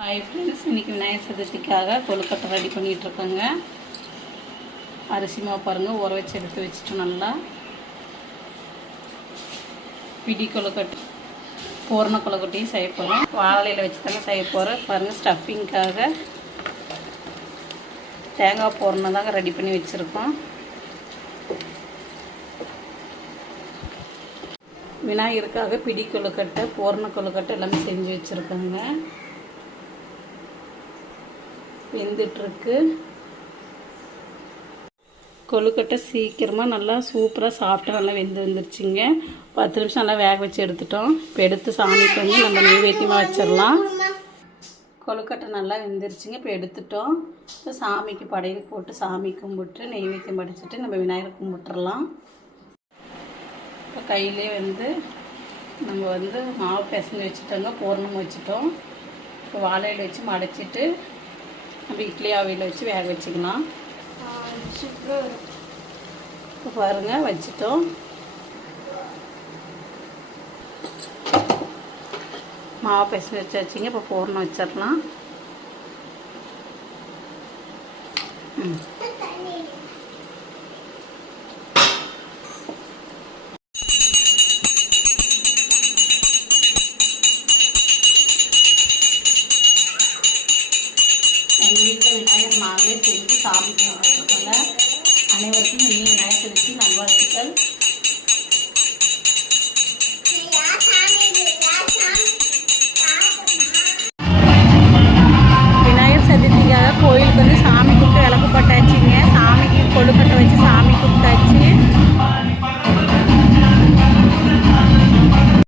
Hi friends, இன்றைக்கி விநாயகர் சதுர்த்திக்காக கொழுக்கட்டை ready பண்ணிகிட்ருக்கோங்க. அரிசி மாவு பாருங்கள், ஊற வச்சு எடுத்து வச்சுட்டு நல்லா பிடி கொழுக்கட்டை பூரண கொழுக்கட்டையும் செய்ய போகிறோம். வாழையில் வச்சு தாங்க செய்ய போகிறோம். பாருங்கள், ஸ்டஃபிங்காக தேங்காய் பூரணம் தாங்க ரெடி பண்ணி வச்சுருக்கோம். விநாயகருக்காக பிடி கொழுக்கட்டை பூரண கொழுக்கட்டை எல்லாமே செஞ்சு வச்சுருக்கோங்க. வெந்துட்டுருக்கு. கொழுக்கட்டை சீக்கிரமாக நல்லா சூப்பராக சாஃப்டாக நல்லா வந்துருச்சுங்க. 10 நிமிஷம் நல்லா வேக வச்சு எடுத்துட்டோம். இப்போ எடுத்து சாமிக்கு வந்து நம்ம நெய்வேத்தியமாக வச்சிடலாம். கொழுக்கட்டை நல்லா வெந்துருச்சுங்க. இப்போ எடுத்துட்டோம். இப்போ சாமிக்கு படையல் போட்டு சாமி கும்பிட்டு நெய்வேத்தியம் படிச்சுட்டு நம்ம விநாயகர் கும்பிட்டுறலாம். இப்போ கையிலே வந்து நம்ம வந்து மாவு பிசைஞ்சு வச்சுட்டோங்க. பூரணம் வச்சுட்டோம். இப்போ வாழையில் வச்சு மடைச்சிட்டு நம்ம இட்லி ஆவியில் வச்சு வேக வச்சுக்கலாம். இப்போ பாருங்கள், வச்சுட்டோம். மாவு பிசைஞ்சு வச்சாச்சுங்க. இப்போ பூரணம் வச்சிடலாம்.